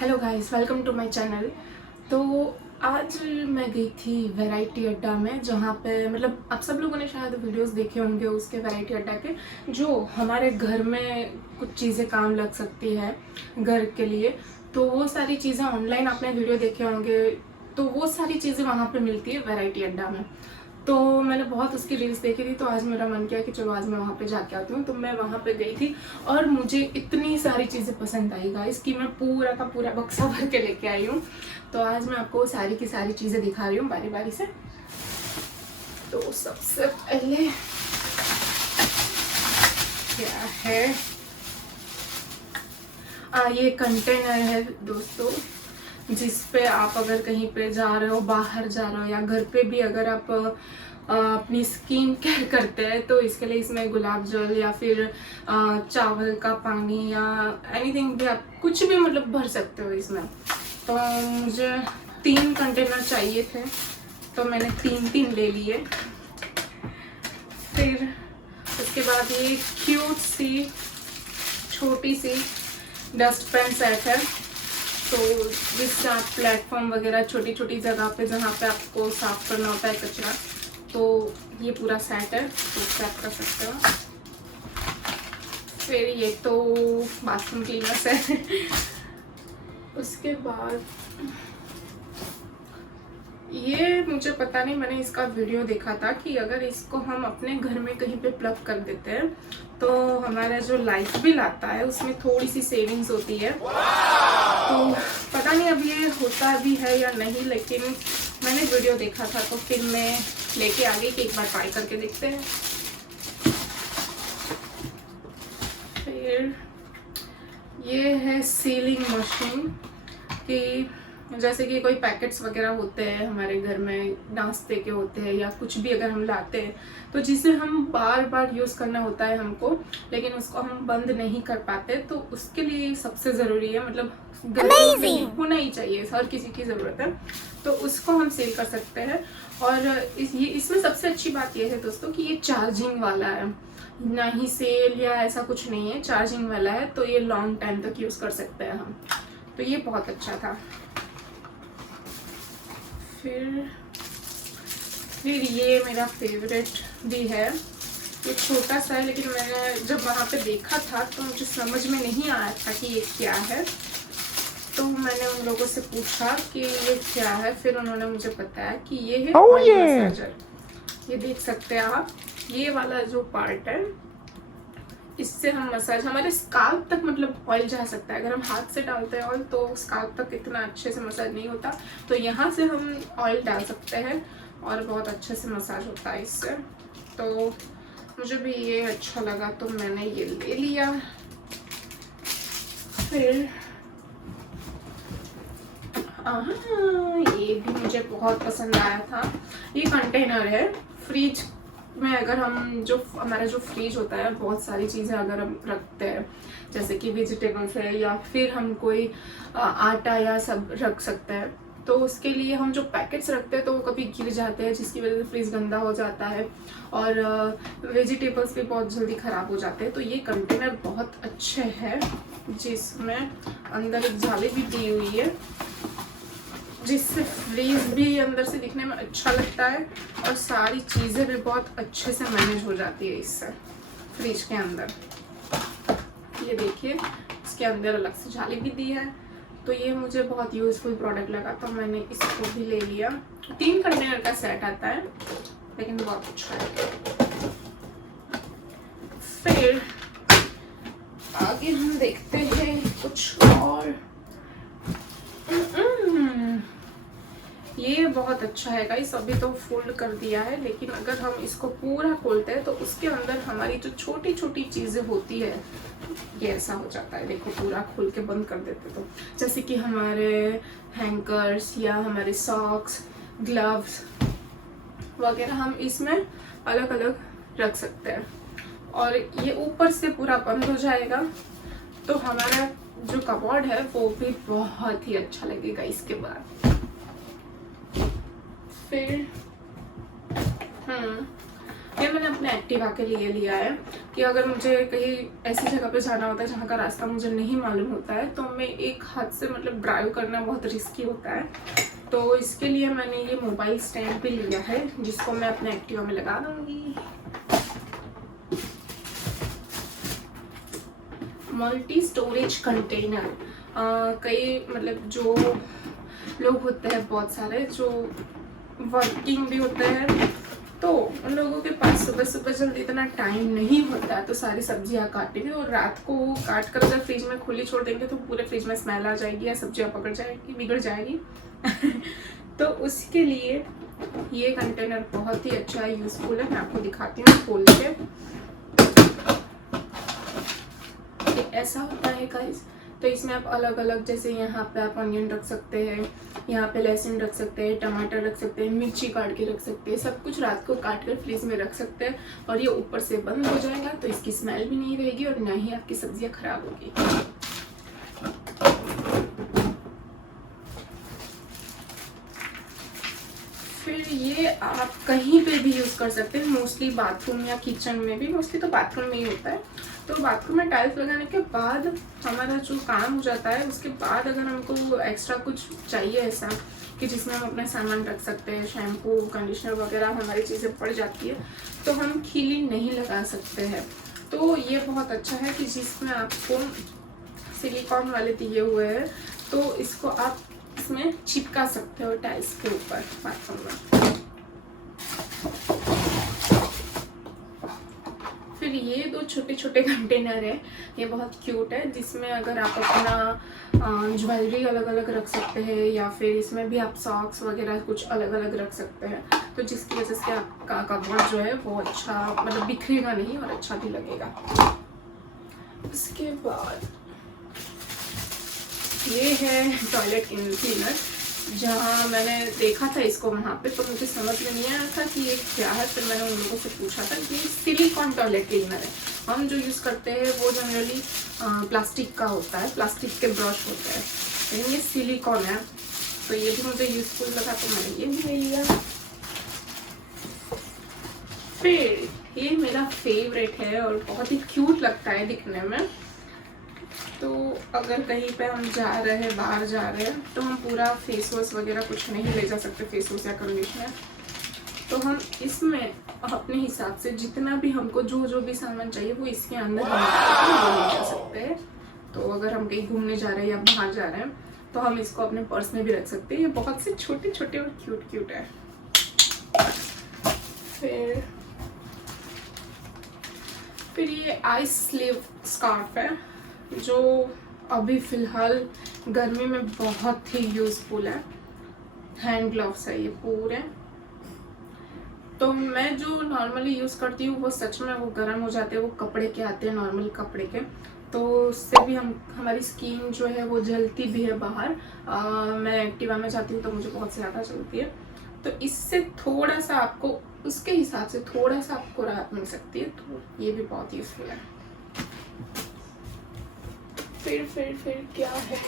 Hello guys, welcome to my channel. तो आज मैं गई थी वैरायटी अड्डा में, जहाँ पे मतलब आप सब लोगों ने शायद वीडियोस देखे होंगे उसके वैरायटी अड्डा के, जो हमारे घर में कुछ चीज़ें काम लग सकती है घर के लिए। तो वो सारी चीज़ें ऑनलाइन आपने वीडियो देखे होंगे, तो वो सारी चीज़ें वहाँ पे मिलती है वैरायटी अड्डा में। तो मैंने बहुत उसकी रील्स देखी थी, तो आज मेरा मन किया कि चलो आज मैं वहाँ पे जाके आती हूँ। तो मैं वहाँ पे गई थी और मुझे इतनी सारी चीज़ें पसंद आई गाइस कि मैं पूरा का पूरा बक्सा भर के लेके आई हूँ। तो आज मैं आपको सारी की सारी चीज़ें दिखा रही हूँ बारी बारी से। तो सबसे पहले क्या है, ये कंटेनर है दोस्तों, जिस पे आप अगर कहीं पे जा रहे हो, बाहर जा रहे हो या घर पे भी अगर आप अपनी स्किन केयर करते हैं तो इसके लिए इसमें गुलाब जल या फिर चावल का पानी या एनीथिंग भी आप कुछ भी मतलब भर सकते हो इसमें। तो मुझे 3 कंटेनर चाहिए थे, तो मैंने 3 ले लिए। फिर उसके बाद ये क्यूट सी छोटी सी डस्टबिन सेट है, तो जिससे आप प्लेटफॉर्म वगैरह छोटी छोटी जगह पे जहाँ पे आपको साफ करना होता है कचरा, तो ये पूरा सेट है, तो उससे आप कर सकते हो। फिर ये तो बाथरूम क्लीनर्स है। उसके बाद ये मुझे पता नहीं, मैंने इसका वीडियो देखा था कि अगर इसको हम अपने घर में कहीं पे प्लग कर देते हैं तो हमारा जो लाइट बिल आता है उसमें थोड़ी सी सेविंग्स होती है। तो पता नहीं अब ये होता भी है या नहीं, लेकिन मैंने वीडियो देखा था तो फिर मैं लेके आ गई कि एक बार ट्राई करके देखते हैं। फिर ये है सीलिंग मशीन, कि जैसे कि कोई पैकेट्स वगैरह होते हैं हमारे घर में, नाश्ते के होते हैं या कुछ भी अगर हम लाते हैं तो जिसे हम बार बार यूज़ करना होता है हमको, लेकिन उसको हम बंद नहीं कर पाते, तो उसके लिए सबसे ज़रूरी है, मतलब होना ही चाहिए, हर किसी की ज़रूरत है, तो उसको हम सेल कर सकते हैं। और इसमें सबसे अच्छी बात यह है दोस्तों कि ये चार्जिंग वाला है, ना ही सेल या ऐसा कुछ नहीं है, चार्जिंग वाला है, तो ये लॉन्ग टाइम तक यूज़ कर सकते हैं हम, तो ये बहुत अच्छा था। फिर ये मेरा फेवरेट भी है, ये छोटा सा है, लेकिन मैंने जब वहाँ पे देखा था तो मुझे समझ में नहीं आया था कि ये क्या है, तो मैंने उन लोगों से पूछा कि ये क्या है, फिर उन्होंने मुझे बताया कि ये है ऑयल मसाजर। ये देख सकते हैं आप, ये वाला जो पार्ट है इससे हम मसाज, हमारे स्काल्प तक मतलब ऑयल जा सकता है। अगर हम हाथ से डालते हैं ऑयल तो स्काल्प तक इतना अच्छे से मसाज नहीं होता, तो यहाँ से हम ऑयल डाल सकते हैं और बहुत अच्छे से मसाज होता है इससे। तो मुझे भी ये अच्छा लगा तो मैंने ये ले लिया। फिर ये भी मुझे बहुत पसंद आया था, ये कंटेनर है फ्रिज में। अगर हम जो हमारा जो फ्रिज होता है, बहुत सारी चीज़ें अगर हम रखते हैं जैसे कि वेजिटेबल्स है या फिर हम कोई आटा या सब रख सकते हैं, तो उसके लिए हम जो पैकेट्स रखते हैं तो वो कभी गिर जाते हैं, जिसकी वजह से फ्रिज गंदा हो जाता है और वेजिटेबल्स भी बहुत जल्दी ख़राब हो जाते हैं। तो ये कंटेनर बहुत अच्छे है, जिसमें अंदर एक जाली भी दी हुई है, जिससे फ्रीज भी अंदर से दिखने में अच्छा लगता है और सारी चीज़ें भी बहुत अच्छे से मैनेज हो जाती है इससे फ्रिज के अंदर। ये देखिए, इसके अंदर अलग से जाली भी दी है, तो ये मुझे बहुत यूज़फुल प्रोडक्ट लगा, तो मैंने इसको भी ले लिया। 3 कंटेनर का सेट आता है, लेकिन बहुत अच्छा है। फिर आगे हम देखते हैं कुछ और। ये बहुत अच्छा है गाइस, अभी तो फोल्ड कर दिया है, लेकिन अगर हम इसको पूरा खोलते हैं तो उसके अंदर हमारी जो छोटी छोटी चीज़ें होती है ये ऐसा हो जाता है। देखो, पूरा खोल के बंद कर देते तो, जैसे कि हमारे हैंकर्स या हमारे सॉक्स, ग्लव्स वगैरह हम इसमें अलग अलग रख सकते हैं, और ये ऊपर से पूरा बंद हो जाएगा, तो हमारा जो कबोर्ड है वो भी बहुत ही अच्छा लगेगा इसके बाद। फिर ये मैंने अपने एक्टिवा के लिए लिया है कि अगर मुझे कहीं ऐसी जगह पे जाना होता है जहाँ का रास्ता मुझे नहीं मालूम होता है, तो मैं एक हाथ से मतलब ड्राइव करना बहुत रिस्की होता है, तो इसके लिए मैंने ये मोबाइल स्टैंड भी लिया है जिसको मैं अपने एक्टिवा में लगा दूँगी। मल्टी स्टोरेज कंटेनर, कई मतलब जो लोग होते हैं बहुत सारे जो वर्किंग भी होते हैं, तो उन लोगों के पास सुबह सुबह जल्दी इतना टाइम नहीं होता है तो सारी सब्जियां काटेंगे और रात को काट कर अगर फ्रिज में खुली छोड़ देंगे तो पूरे फ्रिज में स्मेल आ जाएगी या सब्जियां पकड़ जाएगी, बिगड़ जाएगी। तो उसके लिए ये कंटेनर बहुत ही अच्छा है, यूजफुल है। मैं आपको दिखाती हूँ खोल के। ऐसा होता है गाइस, तो इसमें आप अलग अलग, जैसे यहाँ पे आप ऑनियन रख सकते हैं, यहाँ पे लहसुन रख सकते हैं, टमाटर रख सकते हैं, मिर्ची काट के रख सकते हैं, सब कुछ रात को काट कर फ्रीज में रख सकते हैं और ये ऊपर से बंद हो जाएगा तो इसकी स्मेल भी नहीं रहेगी और ना ही आपकी सब्जियां खराब होगी। फिर ये आप कहीं पे भी यूज़ कर सकते हैं, मोस्टली बाथरूम या किचन में भी, मोस्टली तो बाथरूम में ही होता है। तो बाथरूम में टाइल्स लगाने के बाद हमारा जो काम हो जाता है, उसके बाद अगर हमको एक्स्ट्रा कुछ चाहिए ऐसा कि जिसमें हम अपना सामान रख सकते हैं, शैम्पू कंडीशनर वगैरह हमारी चीज़ें पड़ जाती है, तो हम खीली नहीं लगा सकते हैं। तो ये बहुत अच्छा है कि जिसमें आपको सिलिकॉन वाले दिए हुए हैं, तो इसको आप इसमें चिपका सकते हो टाइल्स के ऊपर बाथरूम में। फिर ये दो छोटे छोटे कंटेनर है, ये बहुत क्यूट है, जिसमें अगर आप अपना ज्वेलरी अलग अलग रख सकते हैं या फिर इसमें भी आप सॉक्स वगैरह कुछ अलग अलग रख सकते हैं, तो जिसकी वजह से आपका कपबोर्ड जो है वो अच्छा मतलब बिखरेगा नहीं और अच्छा भी लगेगा। उसके बाद ये है टॉयलेट क्लीनर, जहाँ मैंने देखा था इसको वहाँ पे, तो मुझे समझ में नहीं आया था कि ये क्या है। फिर मैंने उन लोगों से पूछा था कि सिलिकॉन टॉयलेट क्लीनर है। हम जो यूज़ करते हैं वो जनरली प्लास्टिक का होता है, प्लास्टिक के ब्रश होते हैं, लेकिन ये सिलिकॉन है, तो ये भी मुझे यूज़फुल लगा तो मैंने ये भी ले लिया। फिर ये मेरा फेवरेट है और बहुत ही क्यूट लगता है दिखने में। तो अगर कहीं पे हम जा रहे हैं, बाहर जा रहे हैं, तो हम पूरा फेस वॉश वगैरह कुछ नहीं ले जा सकते, फेस वॉश या कंडीशनर, तो हम इसमें अपने हिसाब से जितना भी हमको जो भी सामान चाहिए वो इसके अंदर हम ले जा सकते हैं। तो अगर हम कहीं घूमने जा रहे हैं या बाहर जा रहे हैं तो हम इसको अपने पर्स में भी रख सकते हैं। ये बहुत से छोटे छोटे और क्यूट है। फिर ये आइस स्लीव स्कार्फ है, जो अभी फ़िलहाल गर्मी में बहुत ही यूज़फुल है। हैंड ग्लव्स है ये पूरे। तो मैं जो नॉर्मली यूज़ करती हूँ वो सच में वो गर्म हो जाते हैं, वो कपड़े के आते हैं, नॉर्मल कपड़े के, तो उससे भी हमारी स्किन जो है वो जलती भी है बाहर। मैं एक्टिवा में जाती हूँ तो मुझे बहुत ज़्यादा जलती है, तो इससे थोड़ा सा आपको उसके हिसाब से थोड़ा सा आपको राहत मिल सकती है, तो ये भी बहुत यूज़फुल है। फिर क्या है,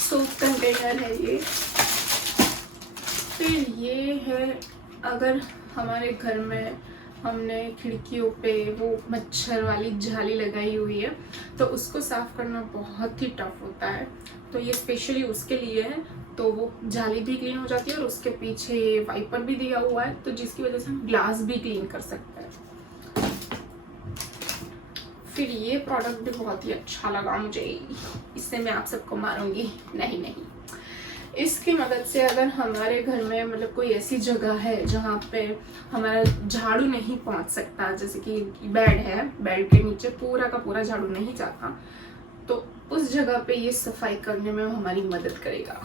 सूप कंटेनर है ये। फिर ये है, अगर हमारे घर में हमने खिड़कियों पे वो मच्छर वाली जाली लगाई हुई है तो उसको साफ करना बहुत ही टफ होता है, तो ये स्पेशली उसके लिए है। तो वो जाली भी क्लीन हो जाती है और उसके पीछे वाइपर भी दिया हुआ है, तो जिसकी वजह से हम ग्लास भी क्लीन कर सकते हैं। फिर ये प्रोडक्ट भी बहुत ही अच्छा लगा मुझे, इससे मैं आप सबको मारूंगी नहीं। इसकी मदद से अगर हमारे घर में मतलब कोई ऐसी जगह है जहाँ पे हमारा झाड़ू नहीं पहुँच सकता, जैसे कि बेड है, बेड के नीचे पूरा का पूरा झाड़ू नहीं जाता, तो उस जगह पे ये सफाई करने में हमारी मदद करेगा।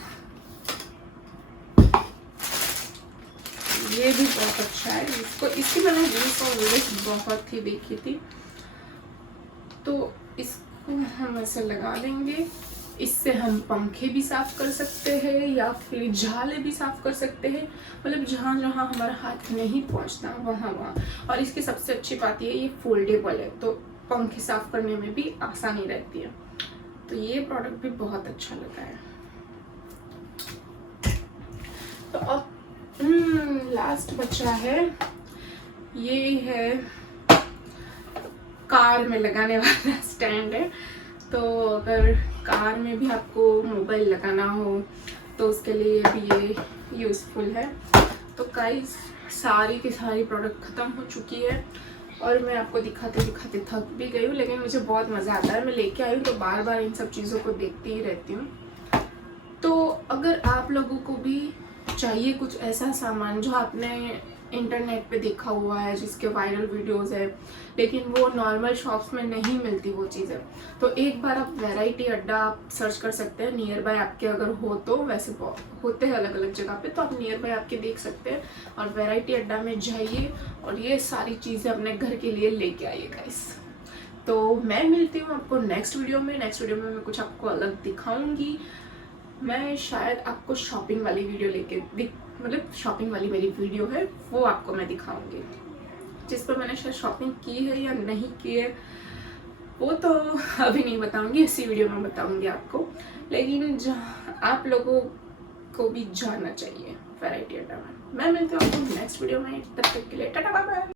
ये भी बहुत अच्छा है, इसकी मैंने रील्स और वीडियोस बहुत ही देखी थी, तो इसको हम ऐसे लगा देंगे। इससे हम पंखे भी साफ कर सकते हैं या फिर झाले भी साफ कर सकते हैं, मतलब जहाँ जहाँ हमारा हाथ नहीं पहुँचता वहाँ। और इसकी सबसे अच्छी बात ये फोल्डेबल है, तो पंखे साफ करने में भी आसानी रहती है, तो ये प्रोडक्ट भी बहुत अच्छा लगा है। तो अब लास्ट बचा है, ये है कार में लगाने वाला स्टैंड है। तो अगर कार में भी आपको मोबाइल लगाना हो तो उसके लिए भी ये यूज़फुल है। तो गाइस सारी की सारी प्रोडक्ट ख़त्म हो चुकी है और मैं आपको दिखाते दिखाते थक भी गई हूँ, लेकिन मुझे बहुत मज़ा आता है। मैं लेके आई हूँ तो बार बार इन सब चीज़ों को देखती ही रहती हूँ। तो अगर आप लोगों को भी चाहिए कुछ ऐसा सामान जो आपने इंटरनेट पे देखा हुआ है, जिसके वायरल वीडियोस है, लेकिन वो नॉर्मल शॉप्स में नहीं मिलती वो चीज़ें, तो एक बार आप वैरायटी अड्डा आप सर्च कर सकते हैं नियर बाय आपके, अगर हो तो। वैसे होते हैं अलग अलग जगह पे, तो आप नियर बाय आपके देख सकते हैं और वैरायटी अड्डा में जाइए और ये सारी चीज़ें अपने घर के लिए लेके आइए गाइस। तो मैं मिलती हूँ आपको नेक्स्ट वीडियो में। मैं कुछ आपको अलग दिखाऊंगी। मैं शायद आपको शॉपिंग वाली वीडियो मतलब शॉपिंग वाली मेरी वीडियो है वो आपको मैं दिखाऊंगी, जिस पर मैंने शायद शॉपिंग की है या नहीं की है वो तो अभी नहीं बताऊंगी, इसी वीडियो में बताऊंगी आपको। लेकिन आप लोगों को भी जानना चाहिए वैरायटी अड्डा में। मैं मिलती हूँ आपको नेक्स्ट वीडियो में, तब तक के लिए टाटा बाय बाय।